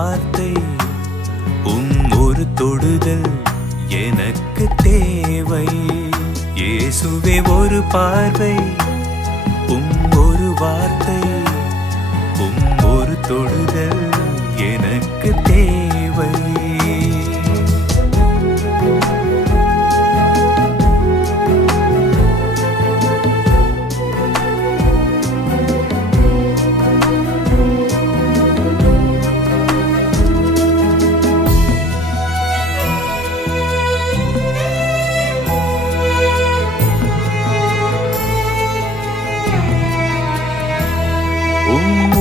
வார்த்தை ஒரு தொடுதல் எனக்கு தேவை. இயேசுவே ஒரு பார்வை ஒரு வார்த்தை ஒரு தொடுதல் எனக்கு தேவை.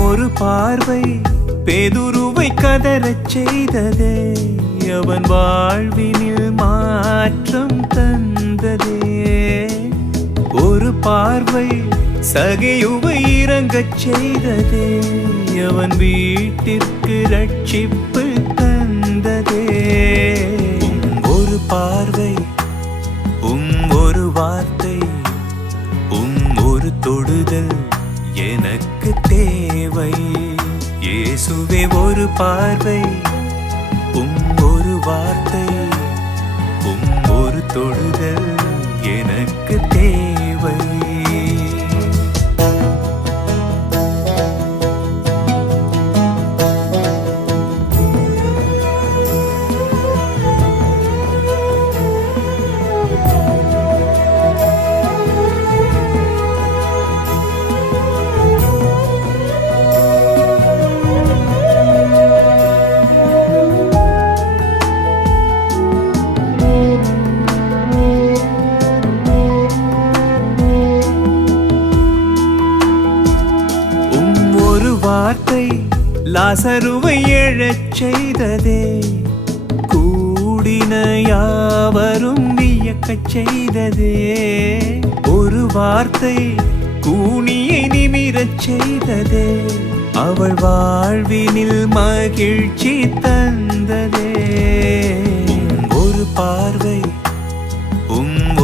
ஒரு பார்வை பேதுருவை கதறச் செய்ததே, அவன் வாழ்வினில் மாற்றம் தந்ததே. ஒரு பார்வை சகையுவை இறங்கச் செய்ததே, அவன் வீட்டிற்கு ரட்சிப்பு தந்ததே. ஒரு பார்வை ஒரு வார்த்தை ஒரு தொடுதல் எனக்கு தேவை. இயேசுவே ஒரு பார்வை ஒரு வார்த்தை ஒரு தொடுதல் எனக்கு தேவை. வார்த்தை லாசருவை எழச் செய்ததே, கூடின யாவரும் வியக்கச் செய்ததே. ஒரு வார்த்தை கூனியை நிமிரச் செய்ததே, அவள் வாழ்வினில் மகிழ்ச்சி தந்ததே. ஒரு பார்வை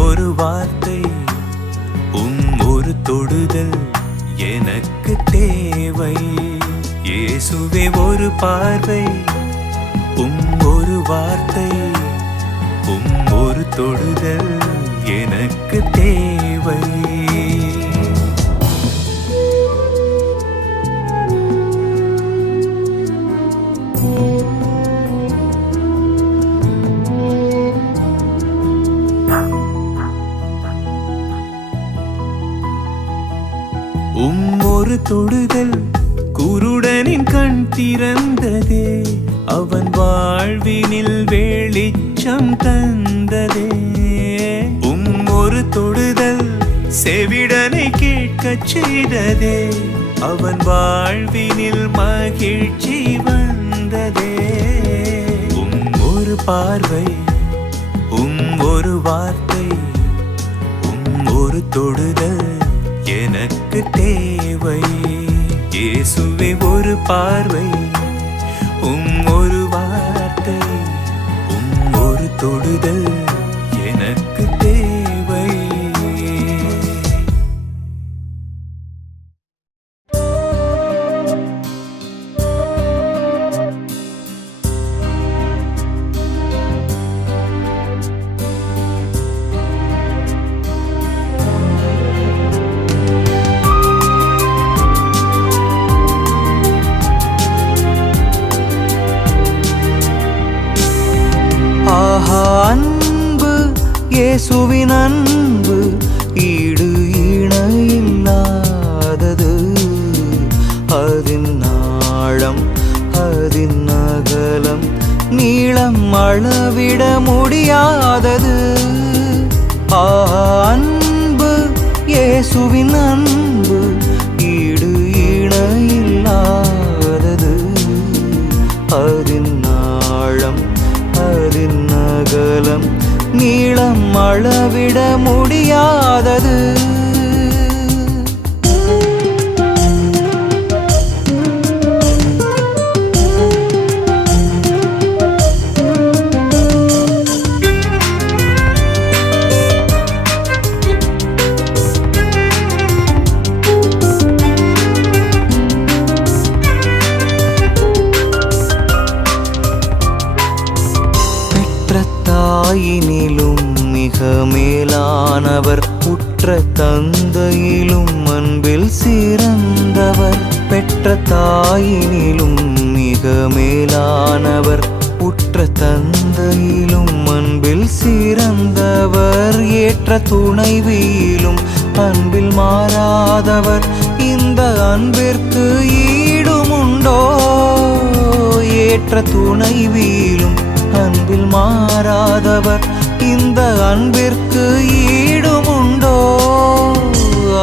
ஒரு வார்த்தை ஒரு தொடுதல் எனக்கு தேவை. இயேசுவே ஒரு பார்வை ஒரு வார்த்தை ஒரு தொடுதல் எனக்கு தேவை. ஒரு தொடுதல் குருடனின் கண் திறந்ததே, அவன் வாழ்வினில் வெளிச்சம் தந்ததே. ஒரு தொடுதல் செவிடனை கேட்கச் செய்ததே, அவன் வாழ்வினில் மகிழ்ச்சி வந்ததே. ஒரு பார்வை ஒரு வார்த்தை ஒரு தொடுதல் எனக்கு தேவை. இயேசுவே ஒரு பார்வை ஒரு வார்த்தை ஒரு தொடுதல் எனக்கு தேவை. இயேசுவின் அன்பு ஈடு இணையில்லாதது, அதின் ஆழம் அதின் அகலம் நீளம் அளவிட முடியாதது. அன்பு இயேசுவின் அன்பு ஈடு இணையில்லாதது, அதின் ஆழம் அதின் அகலம் நீளம் அளவிட முடியாதது. தாயினிலும் மிக மேலானவர், உற்ற தந்தையிலும் அன்பில் சிறந்தவர். பெற்ற தாயினிலும் மிக மேலானவர், உற்ற தந்தையிலும் அன்பில் சிறந்தவர். ஏற்ற துணைவியிலும் அன்பில் மாறாதவர், இந்த அன்பிற்கு ஈடுமுண்டோ? ஏற்ற துணைவியிலும் அன்பில் மாறாதவர், இந்த அன்பிற்கு ஈடுமுண்டோ?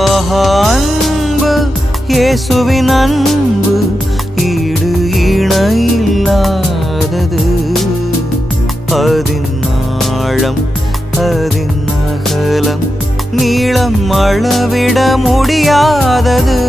ஆஹா அன்பு, இயேசுவின் அன்பு ஈடு இணையில்லாதது. அதின் ஆழம், அதின் அகலம், நீளம் அளவிட முடியாதது.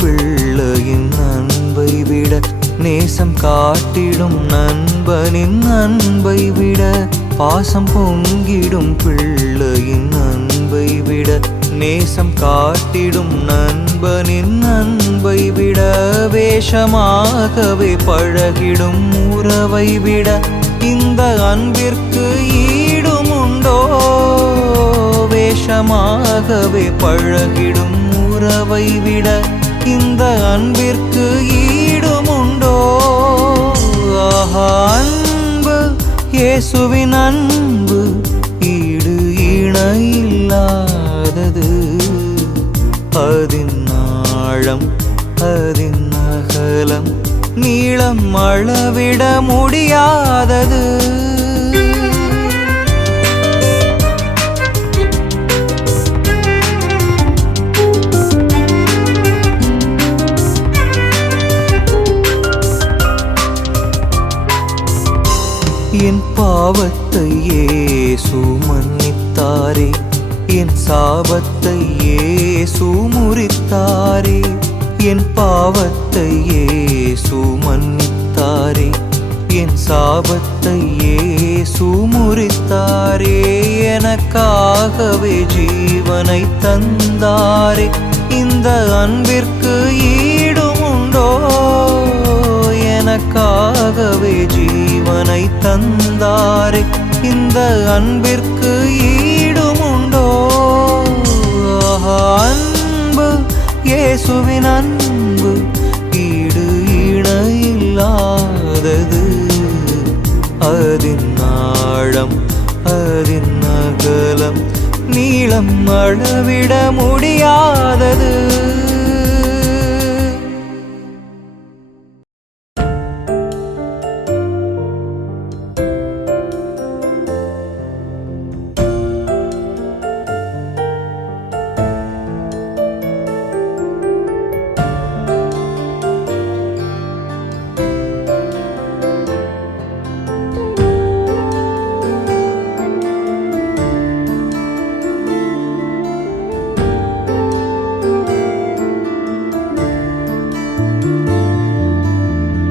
பிள்ளையின் அன்பை விட, நேசம் காட்டிடும் நண்பனின் அன்பை விட, பாசம் பொங்கிடும் பிள்ளையின் அன்பை விட, நேசம் காட்டிடும் நண்பனின் அன்பை விட, வேஷமாகவே பழகிடும் உறவை விட, இந்த அன்பிற்கு ஈடுமுண்டோ? வேஷமாகவே பழகிடும் உறவை விட, இந்த அன்பிற்கு ஈடுமுண்டோ? ஆஹா அன்பு, இயேசுவின் அன்பு ஈடு இணையில்லாதது. அதின் ஆழம், அதின் அகலம், நீளம் அளவிட முடியாதது. என் பாவத்தை இயேசு மன்னித்தாரே, என் சாபத்தை இயேசு முறித்தாரே. என் பாவத்தை இயேசு மன்னித்தாரே, என் சாபத்தை இயேசு முறித்தாரே. எனக்காகவே ஜீவனை தந்தாரே, இந்த அன்பிற்கு ஈடுமுண்டோ? எனக்காகவே ஜீவனை தந்தாரே, இந்த அன்பிற்கு ஈடுமுண்டோ? ஆஹா அன்பு, இயேசுவின் அன்பு ஈடு இணையில்லாதது. அதின் ஆழம், அதின் அகலம், நீளம் அளவிட முடியாதது.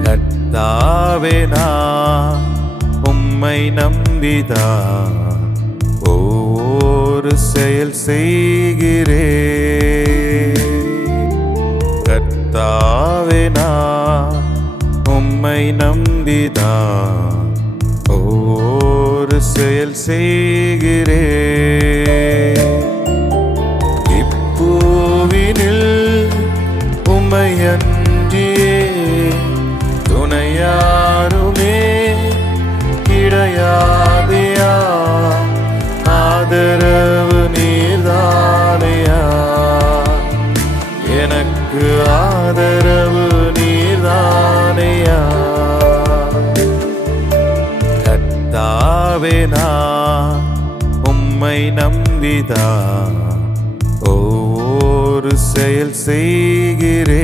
கர்த்தாவே, நான் உம்மை நம்பிதான் ஒவ்வொரு செயல் செய்கிறேன். கர்த்தாவே, நான் உம்மை நம்பிதான் ஒவ்வொரு செயல் செய்கிறேன். இப்பூவினில் உம்மை அன்றியே துணையாருமே கிடையாதையா, ஆதரவு நீர்தானையா, எனக்கு ஆதரவு நீர்தானையா. கர்த்தாவே, நான் உம்மை நம்பிதான் ஒவ்வொரு செயல் செய்கிறேன்.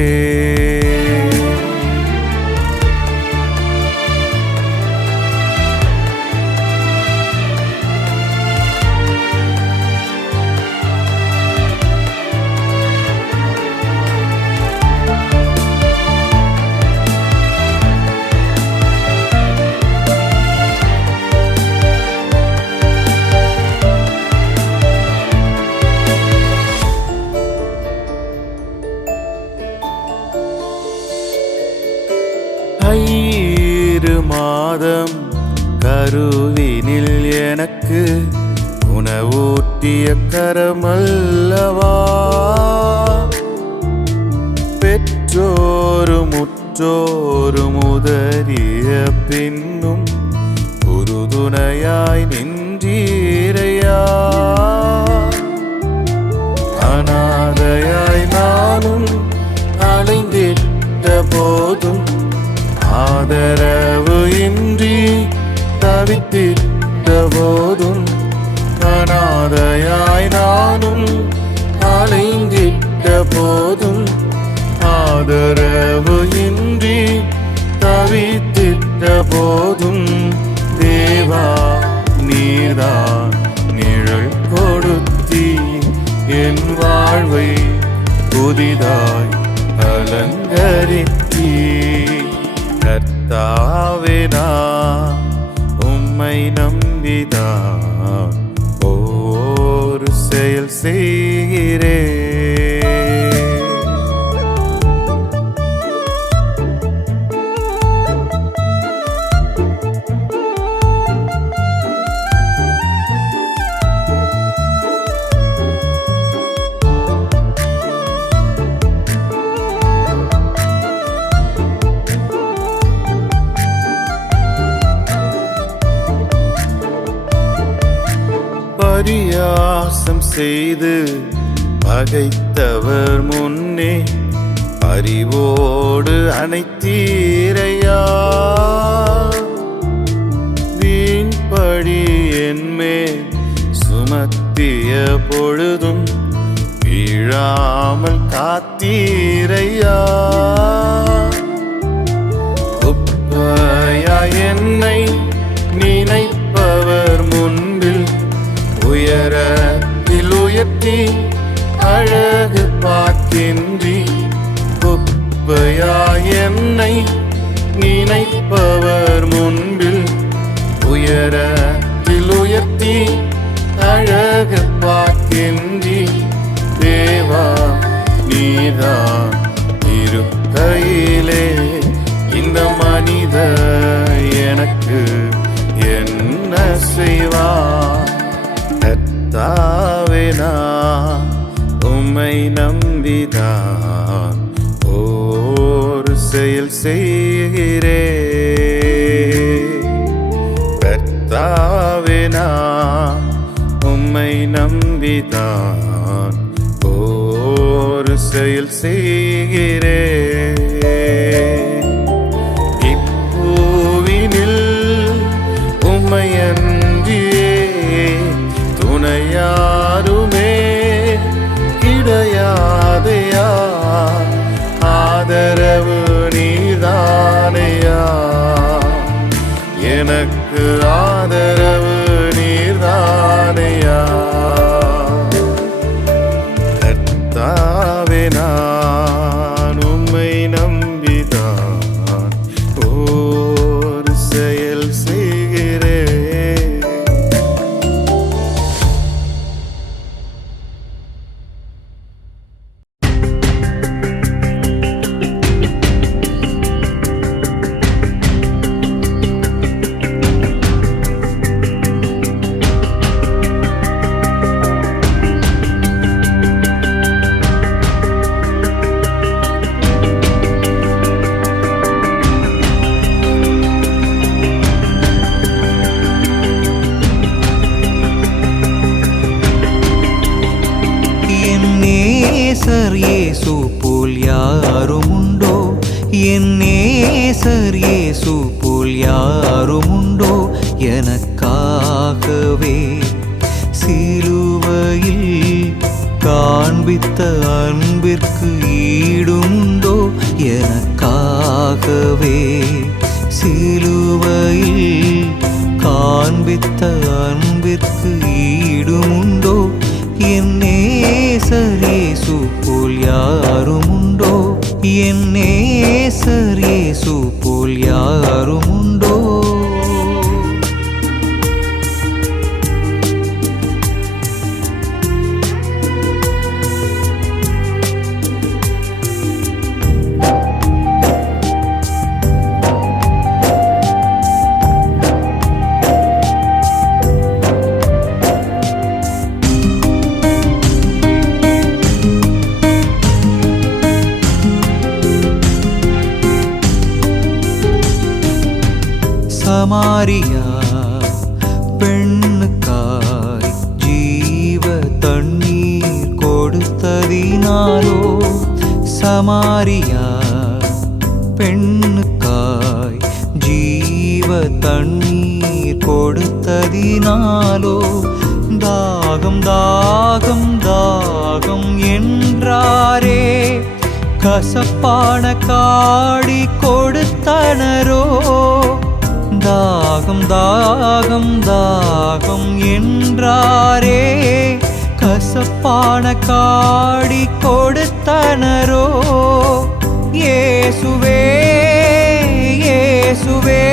மாதம் கருவினில் எனக்கு உணவூட்டிய கரமல்லவா. பெற்றோரும் உற்றோரும் உதறிய பின்னும் உறுதுணையாய் நின்றீரையா. அநாதையாய் நானும் அலைந்திட்ட போதும் ஆதரவு இன்றி தவித்திட்ட போதும் அநாதையாய் நானும் அலைந்திட்ட போதும் ஆதரவு இன்றி தவித்திட்ட போதும் தேவா நீர்தான் நிழல் கொடுத்தி என் வாழ்வை புதிதாய் அலங்கரித்தீ. கர்த்தாவே நான் உம்மை நம்பிதான் ஒரு செயல் செய்கிறேன். பரியாசம் செய்து பகைத்தவர் முன்னே அறிவோடு அனைத்தீரையா. வீண்படி என்மேல் சுமத்திய பொழுதும் வீழாமல் காத்தீரையா. குப்பையா என்னை நினைப்பவர் முன்பில் உயரத்தில் உயர்த்தி அழகு பார்க்கின்றி. குப்பையா என்னை நினைப்பவர் முன்பில் உயரத்தில் உயர்த்தி அழகு பார்க்கின்றி. தேவா நீதான் இருக்கையிலே இந்த மனித எனக்கு என்ன செய்வார். கர்த்தாவே நான் உம்மை நம்பிதான் ஒரு செயல் செய்கிறேன். கர்த்தாவே நான் உம்மை நம்பிதான் ஒரு செயல் செய்கிறேன். இப்பூவினில் உம்மை துணையாருமே கிடையாதையா. ஆதரவு நீர்தானையா, எனக்கு ஆதரவு நீர்தானையா. கர்த்தாவே நான் உம்மை நம்பிதான் ஒரு செயல் செய்கிறேன். நேசர் இயேசு போல் யாருமுண்டோ, என் நேசர் இயேசு போல் யாருமுண்டோ. எனக்காகவே சிலுவையில் காண்பித்த அன்பிற்கு ஈடுமுண்டோ. எனக்காகவே சிலுவையில் காண்பித்த அன்பிற்கு ஈடுமுண்டோ. என் நேசர் இயேசு போல் யாருமுண்டோ, என் நேசர் இயேசு போல் யாருமுண்டோ. சமாரியா பெண்ணுக்காய் ஜீவ தண்ணீர் கொடுத்ததினாலோ, சமாரியா பெண்ணுக்காய் ஜீவ தண்ணீர் கொடுத்ததினாலோ, தாகம் தாகம் தாகம் என்றாரே, கசப்பான காடி கொடுத்தனரோ. தாகம் தாகம் தாகம் என்றாரே, கசப்பான காடி கொடுத்தனரோ. இயேசுவே இயேசுவே,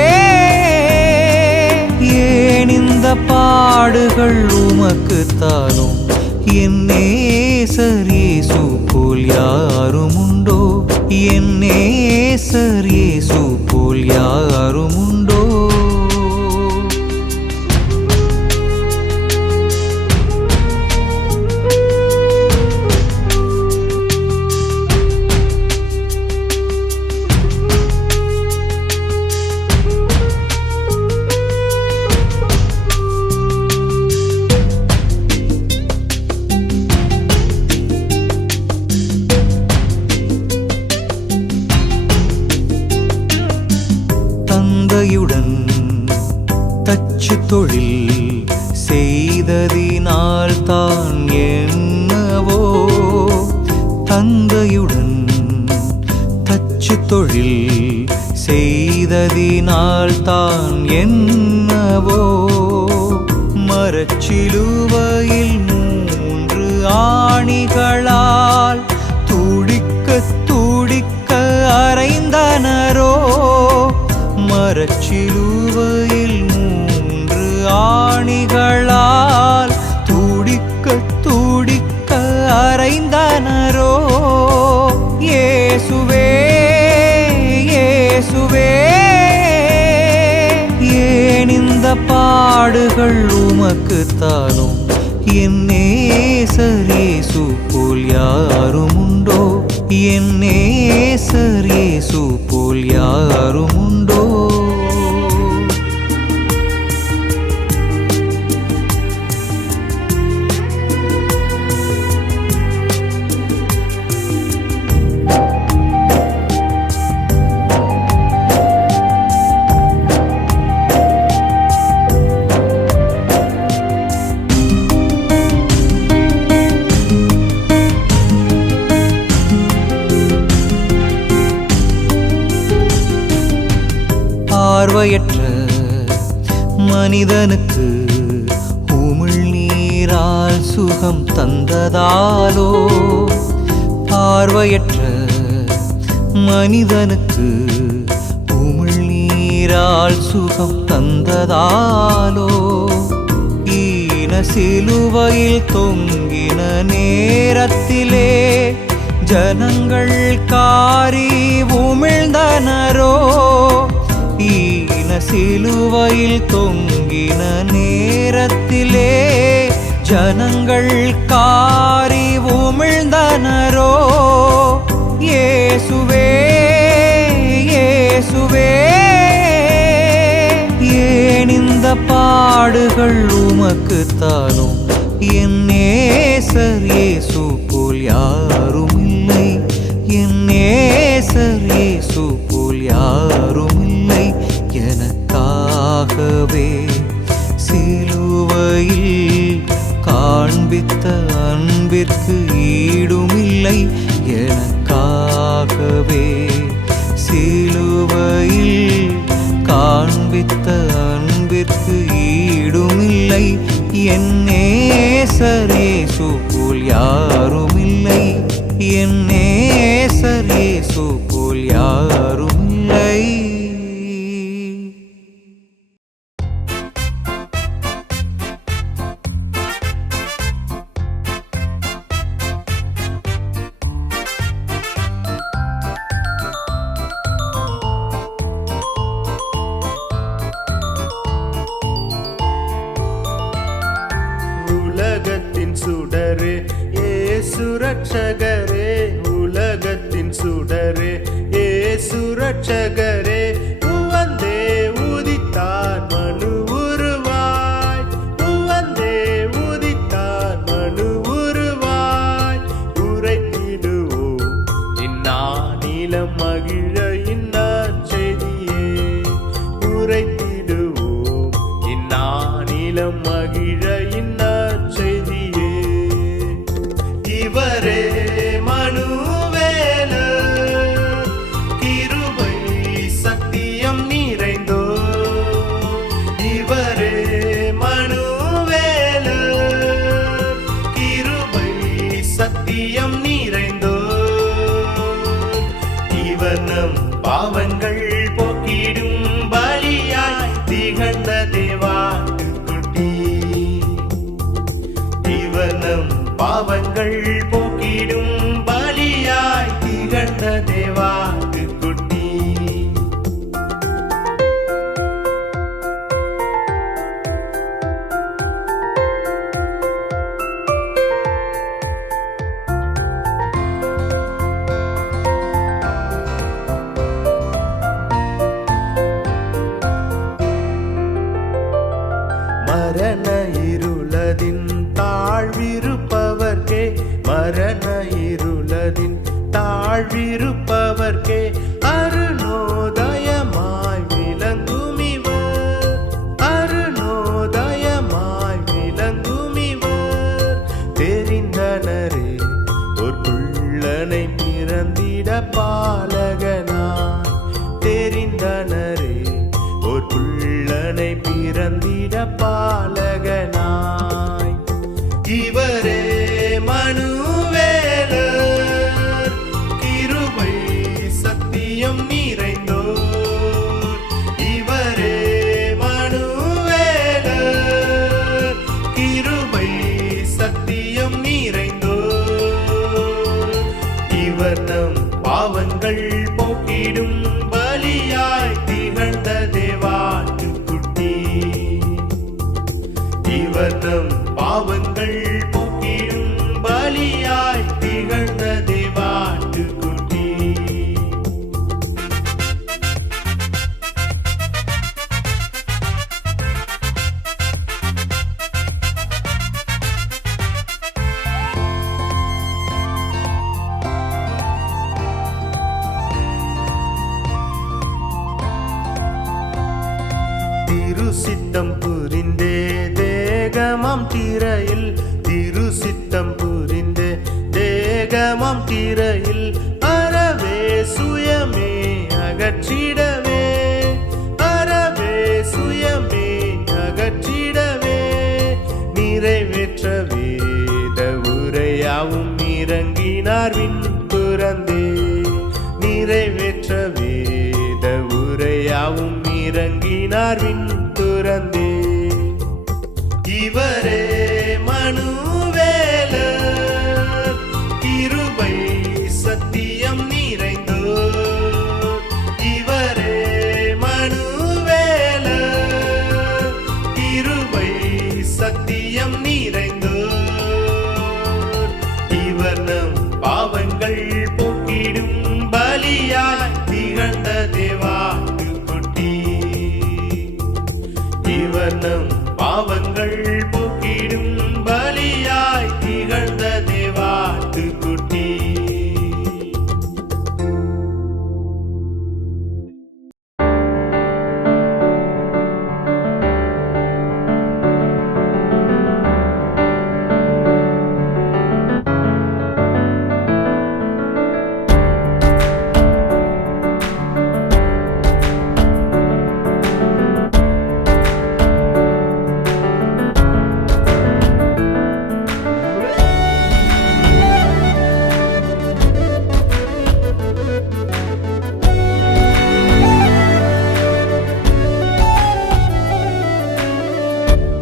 ஏன் இந்த பாடுகள் உமக்குத்தானோ? என் நேசர் இயேசு போல் யாருமுண்டோ? என் நேசர் இயேசு போல் யாருமுண்டோ? தந்தையுடன் தச்சு தொழில் செய்ததினால் தான் என்னவோ, தந்தையுடன் தச்சு தொழில் செய்ததினால் தான் என்னவோ, மரச்சிலுவையில் 3 ஆணிகளால் துடிக்க துடிக்க அறைந்தனரோ. மரச்சிலுவையில் 3 ஆணிகளால் துடிக்க துடிக்க அறைந்தனரோ. இயேசுவே இயேசுவே, ஏன் இந்த பாடுகள் உமக்குத்தானோ? என் நேசர் இயேசு போல் யாருமுண்டோ? என் நேசர் இயேசு போல் யாருமுண்டோ? பார்வையற்ற மனிதனுக்கு உமிழ்நீரால் சுகம் தந்ததாலோ, பார்வையற்ற மனிதனுக்கு உமிழ்நீரால் சுகம் தந்ததாலோ, ஈன சிலுவையில் தொங்கின நேரத்திலே ஜனங்கள் காரி உமிழ்ந்தனரோ. ஈன சிலுவையில் தொங்கின நேரத்திலே ஜனங்கள் காரி உமிழ்ந்தனரோ. இயேசுவே இயேசுவே, ஏன் இந்த பாடுகள் உமக்குத்தானோ? என் நேசர் இயேசு போல் யாருமில்லை, என் நேசர் இயேசு போல் யாருமில்லை. எனக்காகவே சிலுவையில் காண்பித்த அன்பிற்கு ஈடுமில்லை. எனக்காகவே சிலுவையில் காண்பித்த அன்பிற்கு ஈடுமில்லை. என் நேசர் இயேசு போல் யாருமில்லை, என் நேசர் இயேசு போல் யாருமில்லை. உலகத்தின் சுடரே இயேசு ரட்சகரே, உலகத்தின் சுடரே இயேசு ரட்சகரே, உவந்தே உதித்தார் அகிலம் மகிழ இந்நற்செய்தியே. இவரே மனுவேலர், கிருபை சத்தியம் நிறைந்தோர். இவரே மனுவேலர், கிருபை சத்தியம் நிறைந்தோர். இவர் நம் பாவங்கள் போக்கிடும் பலியாய் திகழ்ந்த தேவாட்டுக்குட்டி. இவர் நம் பாவங்கள் போக்கிடும் பலியாய் திகழ்ந்த தேவாட்டுக்குட்டி. மரண இருளதின் தாழ்விருப்பவர்க்கே, மரண இருளதின் தாழ்விருப்பவர்க்கே அருணோதயமாய் விளங்குமிவர். அருணோதயமாய் விளங்குமிவர். தெரிந்தனரே ஒரு குள்ளனை பிறந்திட பாலகனாய். தெரிந்தனரே ஒரு குள்ளனை பிறந்திட பாலகனாய். இவரே மனுவேலர், கிருபை சத்தியம் நிறைந்தோர். இவரே மனுவேலர், கிருபை சத்தியம் நிறைந்தோர். இவர் நம் பாவங்கள் போக்கிடும் பலியாய் திகழ்ந்த தேவாட்டுக்குட்டி. இவர் நம் பாவங்கள் போக்கிடும் பலியாய் திகழ்ந்த தேவாட்டுக்குட்டி. திருசித்தம் புரிந்தே தேகமாம் திரையில், திருசித்தம் புரிந்தே தேகமாம் திரையில் அறவே சுயமே அகற்றிடவே. அறவே சுயமே அகற்றிடவே. நிறைவேற்ற வேத உரையாவும் இறங்கினார் விண் துறந்தே. நிறைவேற்ற வேத உரையாவும் இறங்கினார் விண் துறந்தே. இவரே மனுவேலர், கிருபை சத்தியம் நிறைந்தோர். இவரே மனுவேலர், கிருபை சத்தியம் நிறைந்தோர். இவர் நம் பாவங்கள் போக்கிடும் பலியாய் திகழ்ந்த தேவாட்டுக்குட்டி. இவர் நம் பாவங்கள் போக்கிடும் பலியாய் திகழ்ந்த தேவாட்டுக்குட்டி.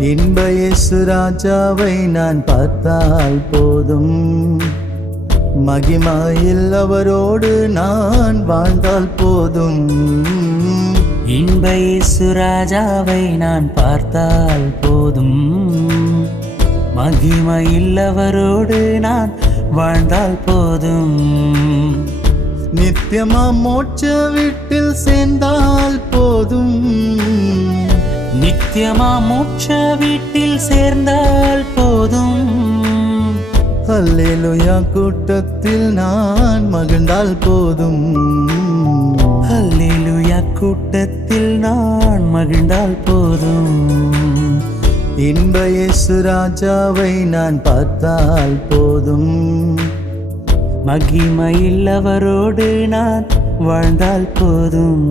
இன்ப இயேசு ராஜாவை நான் பார்த்தால் போதும், மகிமையில் அவரோடு நான் வாழ்ந்தால் போதும். இன்ப இயேசு ராஜாவை நான் பார்த்தால் போதும், மகிமையில் அவரோடு நான் வாழ்ந்தால் போதும். நித்தியமா மோட்ச வீட்டில் சேர்ந்தால் போதும், நித்தியமா மோட்ச வீட்டில் சேர்ந்தால் போதும். அல்லேலூயா கூட்டத்தில் நான் மகிழ்ந்தால் போதும், அல்லேலூயா கூட்டத்தில் நான் மகிழ்ந்தால் போதும். இன்ப இயேசு ராஜாவை நான் பார்த்தால் போதும். மகிமையில் அவரோடு நான் வாழ்ந்தால் போதும்.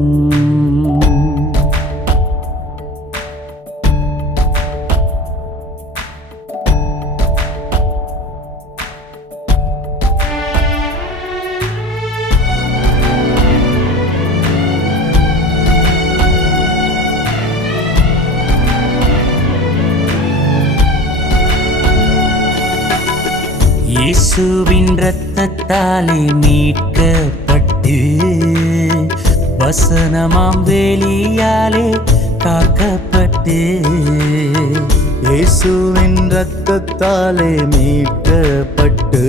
இயேசுவின் இரத்தத்தாலே மீட்கப்பட்டு வசனமாம் வேலியாலே காக்கப்பட்டு. இயேசுவின் இரத்தத்தாலே மீட்கப்பட்டு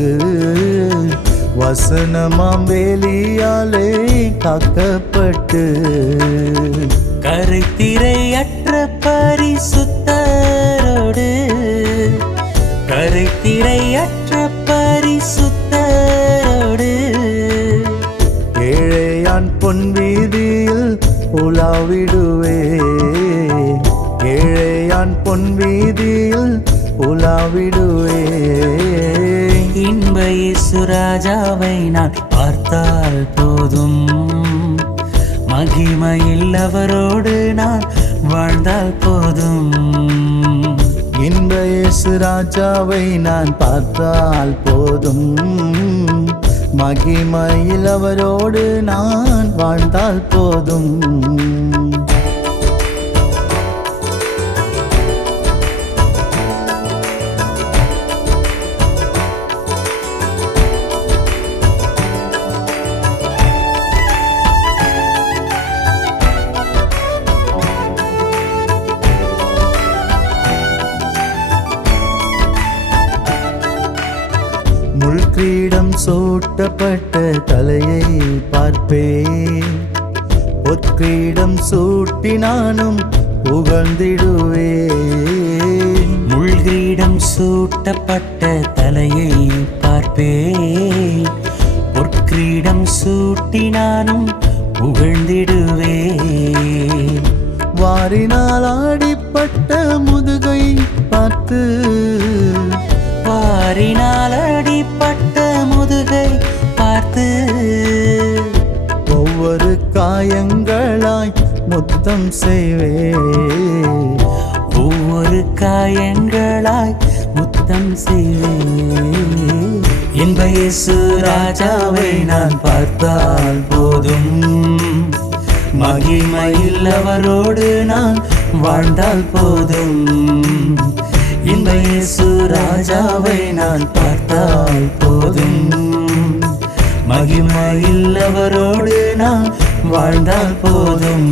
வசனமாம் வேலியாலே காக்கப்பட்டு. கரைத்திரையற்ற பரிசுத்தரோடு கரைத்திரையற்ற பரிசுத்தரோடு ஏழையான் பொன் வீதியில் உலாவிடுவே. ஏழையான் பொன் வீதியில் உலாவிடுவே. இன்ப இயேசு ராஜாவை நான் பார்த்தால் போதும். மகிமையில் அவரோடு நான் வாழ்ந்தால் போதும். இன்ப இயேசு ராஜாவை நான் பார்த்தால் போதும். மகிமையில் அவரோடு நான் வாழ்ந்தால் போதும். முள்கிரீடம் சூட்டப்பட்ட தலையை பார்ப்பேன். பொற்கிரீடம் சூட்டி நானும் புகழ்ந்திடுவேன். முள்கிரீடம் சூட்டப்பட்ட தலையை பார்ப்பேன். பொற்கிரீடம் சூட்டி நானும் புகழ்ந்திடுவேன். வாரினால் ஆடிப்பட்ட முதுகை பார்த்து வாரினால் அடிப்பட்ட முதுகை பார்த்து ஒவ்வொரு காயங்களாய் முத்தம் செய்வேன். ஒவ்வொரு காயங்களாய் முத்தம் செய்வேன். இன்ப இயேசு ராஜாவை நான் பார்த்தால் போதும். மகிமையில் அவரோடு நான் வாழ்ந்தால் போதும். இன்ப இயேசு ராஜாவை நான் பார்த்தால் போதும். மகிமையில் அவரோடு நான் வாழ்ந்தால் போதும்.